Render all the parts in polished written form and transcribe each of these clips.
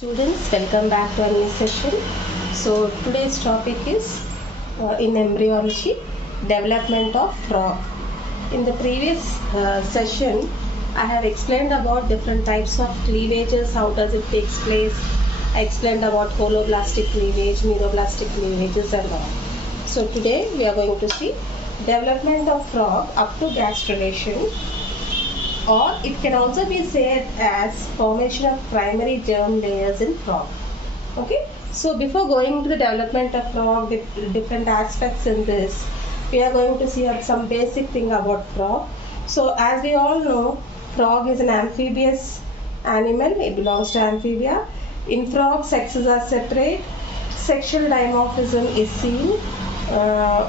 Students, welcome back to a new session. So today's topic is in embryology, development of frog. In the previous session, I have explained about different types of cleavages, how does it takes place. I explained about holoblastic cleavage, meroblastic cleavages and all. So today we are going to see development of frog up to gastrulation, or it can also be said as formation of primary germ layers in frog. Okay, so before going to the development of frog, different aspects in this, we are going to see some basic thing about frog. So as we all know, frog is an amphibious animal. It belongs to amphibia. In frog, sexes are separate. Sexual dimorphism is seen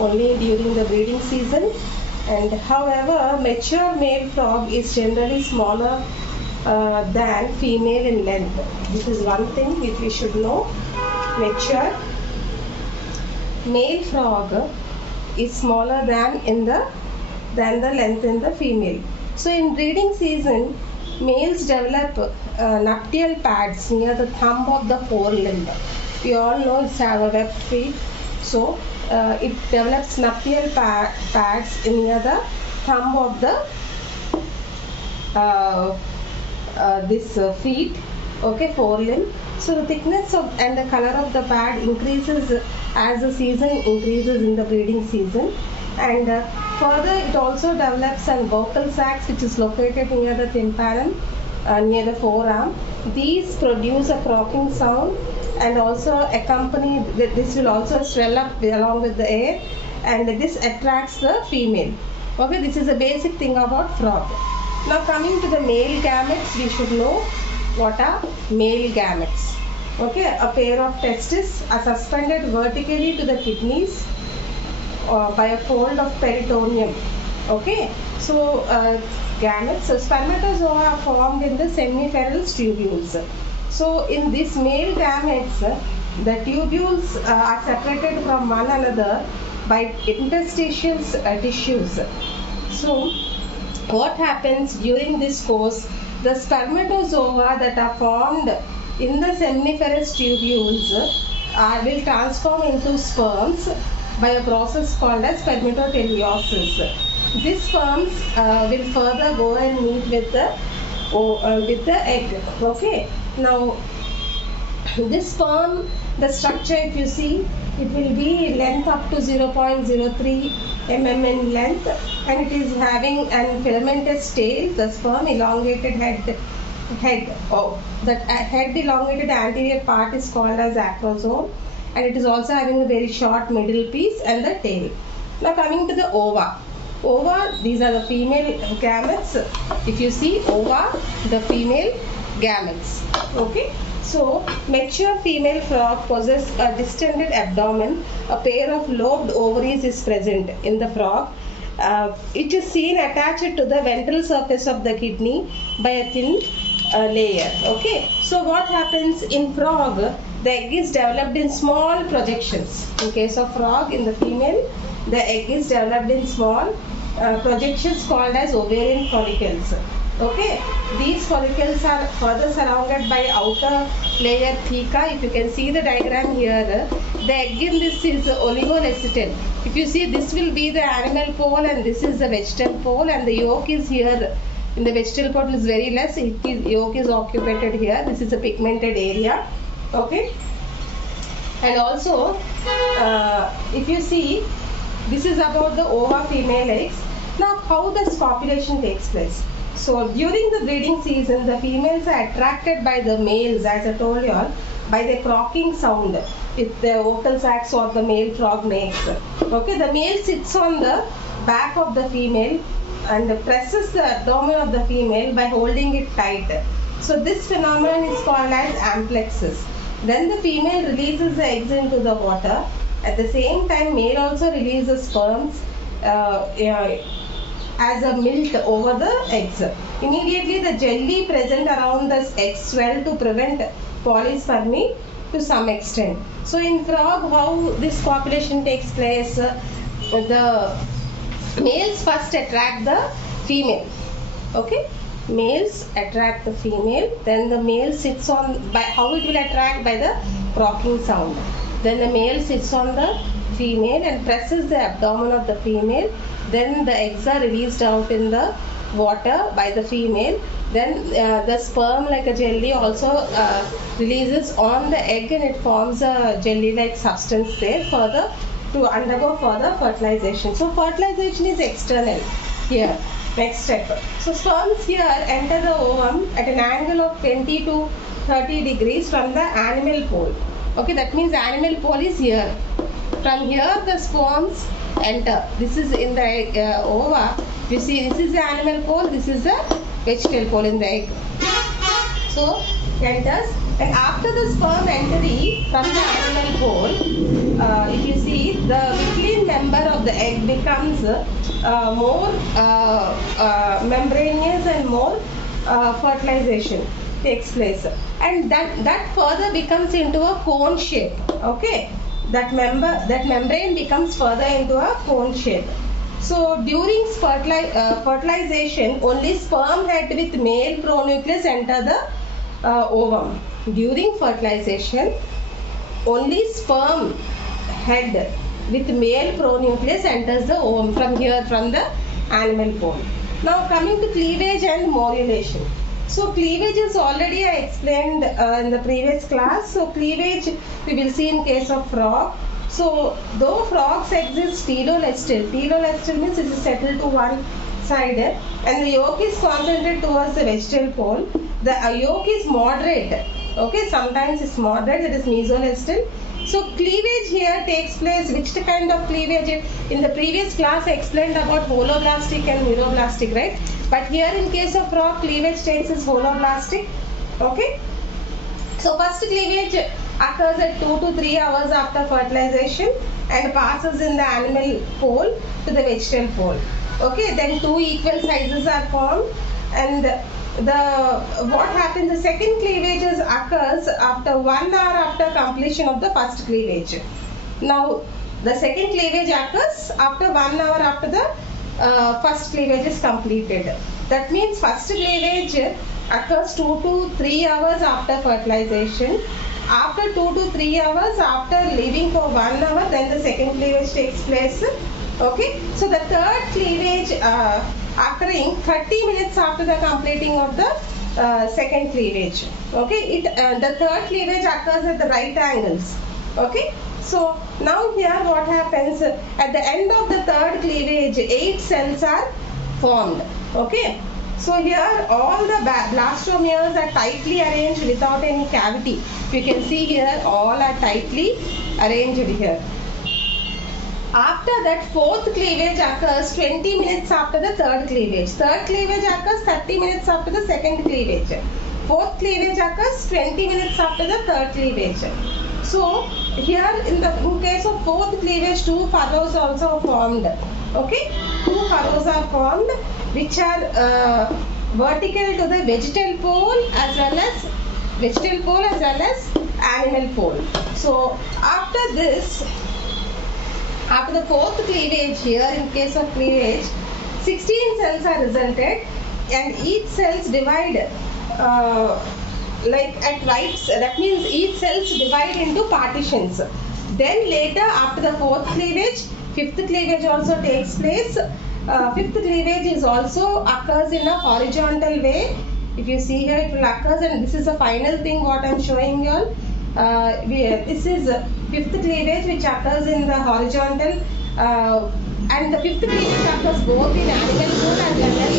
only during the breeding season. And however, mature male frog is generally smaller than female in length. This is one thing which we should know. Mature male frog is smaller than the length in the female. So in breeding season, males develop nuptial pads near the thumb of the forelimb. We all know it's have a webbed feet. So it develops nuptial pads near the thumb of the feet, okay, forelimb. So the thickness and the color of the pad increases as the season increases in the breeding season, and further it also develops some vocal sacs which is located near the tympanum, near the forearm. These produce a croaking sound, and also accompany this will also swell up along with the air, and this attracts the female. Okay, this is a basic thing about frog. Now coming to the male gametes, we should know what are male gametes. Okay, a pair of testes are suspended vertically to the kidneys by a fold of peritoneum. Okay, so gametes, so spermatozoa are formed in the seminiferous tubules. So in these male gametes, the tubules are separated from one another by interstitial tissues. So what happens during this course, the spermatozoa that are formed in the seminiferous tubules will transform into sperms by a process called as spermatoteliosis. These sperms will further go and meet with the egg. Okay. Now, this sperm, the structure, if you see, it will be length up to 0.03 mm in length, and it is having an filamentous tail. The sperm elongated head. That head elongated anterior part is called as acrosome, and it is also having a very short middle piece and the tail. Now coming to the ova. Ova, these are the female gametes. If you see ova, the female gametes. Okay, so mature female frog possess a distended abdomen. A pair of lobed ovaries is present in the frog. It is seen attached to the ventral surface of the kidney by a thin layer. Okay, so what happens in frog? The egg is developed in small projections. In case of frog, in the female, the egg is developed in small projections called as ovarian follicles. Okay, these follicles are further surrounded by outer layer theca. If you can see the diagram here, the egg in this is oligolecithal. If you see, this will be the animal pole and this is the vegetal pole, and the yolk is here. In the vegetal pole is very less. Yolk is occupied here. This is a pigmented area. Okay, and also if you see, this is about the ova female eggs. Now how this copulation takes place? So during the breeding season, the females are attracted by the males, as I told you all, by the croaking sound with the vocal sacs or the male frog makes. Okay, the male sits on the back of the female and presses the abdomen of the female by holding it tight. So this phenomenon is called as amplexus. Then the female releases the eggs into the water. At the same time, male also releases sperms as a milt over the eggs. Immediately the jelly present around the eggs swell to prevent polyspermy to some extent. So in frog, how this copulation takes place, the males first attract the female. Okay, males attract the female, then the male sits on, by how it will attract? By the rocking sound. Then the male sits on the female and presses the abdomen of the female, then the eggs are released out in the water by the female, then the sperm like a jelly also releases on the egg and it forms a jelly like substance there further to undergo further fertilization. So fertilization is external here. Next step. So sperms here enter the ovum at an angle of 20 to 30 degrees from the animal pole. Okay, that means animal pole is here. From here the sperms enter. This is in the ova. You see, this is the animal pole, this is the vegetal pole in the egg. So enters, and after the sperm entry from the animal pole, if you see, the between member of the egg becomes more membranous and more fertilization takes place, and that further becomes into a cone shape. Okay, that membrane becomes further into a cone shape. So during fertilization, only sperm head with male pronucleus enter the ovum. During fertilization, only sperm head with male pronucleus enters the ovum from here, from the animal pole. Now coming to cleavage and morulation. So cleavage is already I explained in the previous class. So cleavage we will see in case of frog. So though frogs exist telolestil means it is settled to one side and the yolk is concentrated towards the vegetal pole. The yolk is moderate. Okay, sometimes it's moderate, it is mesolestil. So cleavage here takes place. Which kind of cleavage? In the previous class I explained about holoblastic and neuroblastic, right? But here in case of frog, cleavage takes is holoblastic. Okay. So first cleavage occurs at 2 to 3 hours after fertilization and passes in the animal pole to the vegetal pole. Okay. Then two equal sizes are formed, and what happens? The second cleavage occurs after 1 hour after completion of the first cleavage. Now the second cleavage occurs after 1 hour after the first cleavage is completed. That means first cleavage occurs 2 to 3 hours after fertilization. After 2 to 3 hours after leaving for 1 hour, then the second cleavage takes place. Okay, so the third cleavage occurring 30 minutes after the completing of the second cleavage. Okay, the third cleavage occurs at the right angles. Okay, so now here what happens? At the end of the third cleavage, 8 cells are formed. Okay, so here all the blastomeres are tightly arranged without any cavity. You can see here all are tightly arranged here. After that, fourth cleavage occurs 20 minutes after the third cleavage. Third cleavage occurs 30 minutes after the second cleavage. Fourth cleavage occurs 20 minutes after the third cleavage. So here in case of fourth cleavage, 2 furrows also are formed. Okay, 2 furrows are formed which are vertical to the vegetal pole as well as animal pole. So after this, after the fourth cleavage here, in case of cleavage, 16 cells are resulted and each cells divide like at rights. That means each cells divide into partitions. Then later after the fourth cleavage, fifth cleavage also takes place. Fifth cleavage is also occurs in a horizontal way. If you see here, it will occurs, and this is the final thing what I am showing you all. This is fifth cleavage which occurs in the horizontal, and the fifth cleavage occurs both in animal pole as well as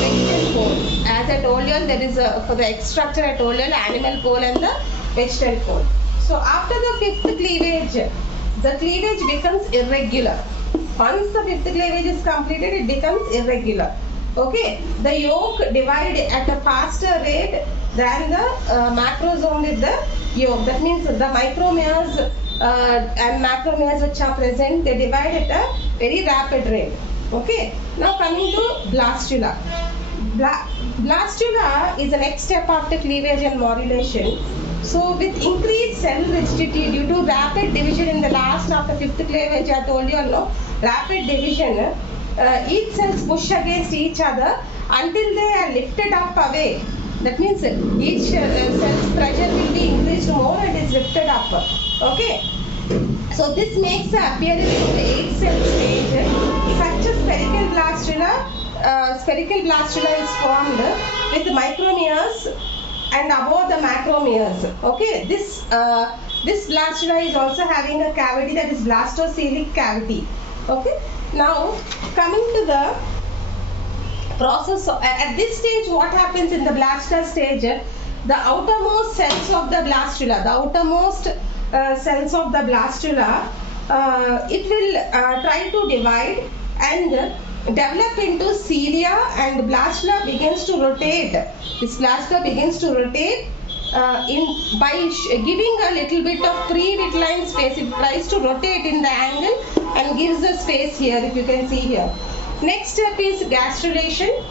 vegetal pole. As I told you, there is for the egg structure I told you animal pole and the vegetal pole. So after the fifth cleavage, the cleavage becomes irregular. Once the fifth cleavage is completed, it becomes irregular. Okay, the yolk divide at a faster rate than the macrosome with the yolk. That means the micromeres and macromeres which are present, they divide at a very rapid rate. Okay, now coming to blastula. Blastula is the next step after cleavage and morulation. So with increased cell rigidity due to rapid division in the last after fifth cleavage, I told you all, no, rapid division, each cells push against each other until they are lifted up away. That means each cell's pressure will be increased more and is lifted up. Okay. So this makes the appearance of the 8-cell stage. Such a spherical blastula is formed with micromeres and above the macromeres. Okay, this blastula is also having a cavity, that is blastocelic cavity. Okay, now coming to the process at this stage, what happens in the blastula stage? The outermost cells of the blastula, it will try to divide and develop into cilia, and blastula begins to rotate. This blastula begins to rotate by giving a little bit of pre-Wittlein space. It tries to rotate in the angle and gives the space here, if you can see here. Next step is gastrulation.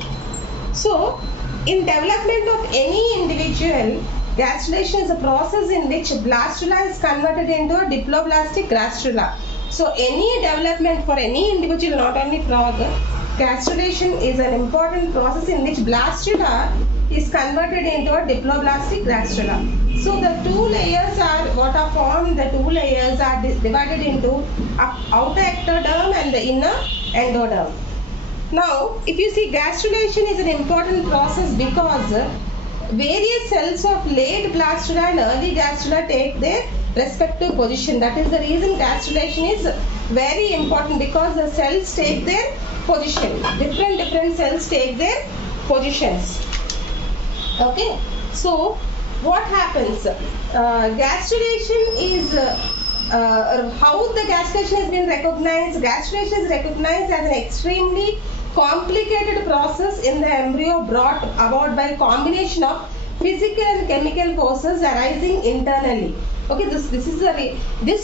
So, in development of any individual, gastrulation is a process in which blastula is converted into a diploblastic gastrula. So, any development for any individual, not only frog, gastrulation is an important process in which blastula is converted into a diploblastic gastrula. So, the two layers are what are formed. The two layers are divided into outer ectoderm and the inner endoderm. Now, if you see, gastrulation is an important process because various cells of late blastula and early gastrula take their respective position. That is the reason gastrulation is very important, because the cells take their position. Different cells take their positions. Okay. So, what happens? Gastrulation is how the gastrulation has been recognized. Gastrulation is recognized as an extremely complicated process in the embryo brought about by a combination of physical and chemical forces arising internally. Okay, this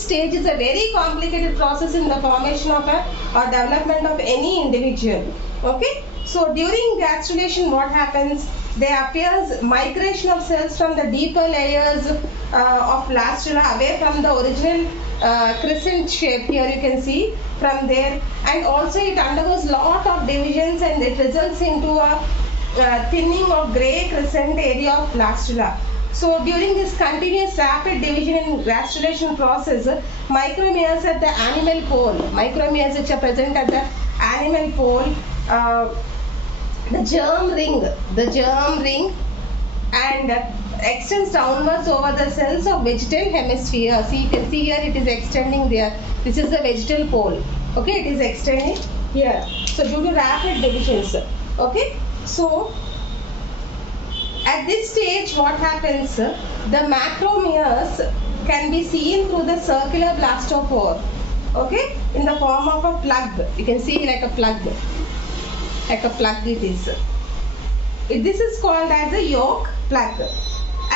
stage is a very complicated process in the formation of or development of any individual. Okay, so during gastrulation, what happens? There appears migration of cells from the deeper layers of blastula away from the original crescent shape. Here you can see from there, and also it undergoes lot of divisions and it results into a thinning of grey crescent area of blastula. So during this continuous rapid division in gastrulation process, micromeres at the animal pole, micromeres which are present at the animal pole, the germ ring and extends downwards over the cells of vegetal hemisphere. See, you can see here it is extending there. This is the vegetal pole. Okay, it is extending here. So due to rapid divisions. Okay, so at this stage, what happens? The macromeres can be seen through the circular blastopore. Okay, in the form of a plug. You can see like a plug. Like a plug it is. This is called as a yolk plug.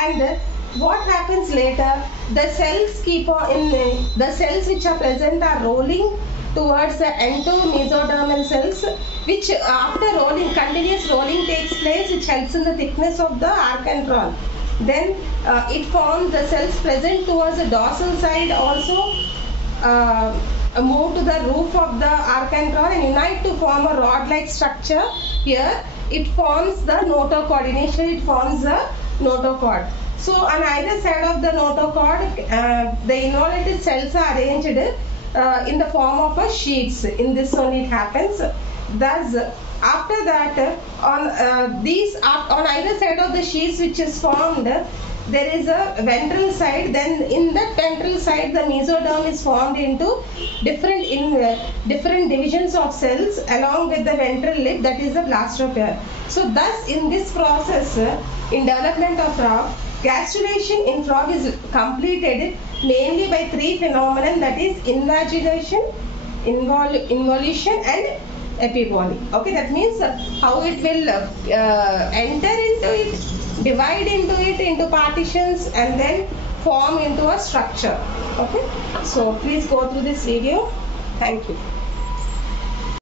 And what happens later? The cells the cells which are present are rolling towards the endo-mesodermal cells, which after rolling, continuous rolling takes place, which helps in the thickness of the arcantron. Then it forms the cells present towards the dorsal side also move to the roof of the arcantron and unite to form a rod-like structure. Here it forms the notochord. Initially it forms the notochord. So on either side of the notochord, the involuted cells are arranged in the form of a sheets. In this only it happens. Thus, after that, on either side of the sheets which is formed, there is a ventral side. Then in that ventral side, the mesoderm is formed into different divisions of cells along with the ventral lip, that is the blastopore. So thus in this process, in development of frog, gastrulation in frog is completed mainly by three phenomena, that is invagination, involution and epivolley. Okay, that means how it will enter into it, divide into it into partitions and then form into a structure. Okay, so please go through this video. Thank you.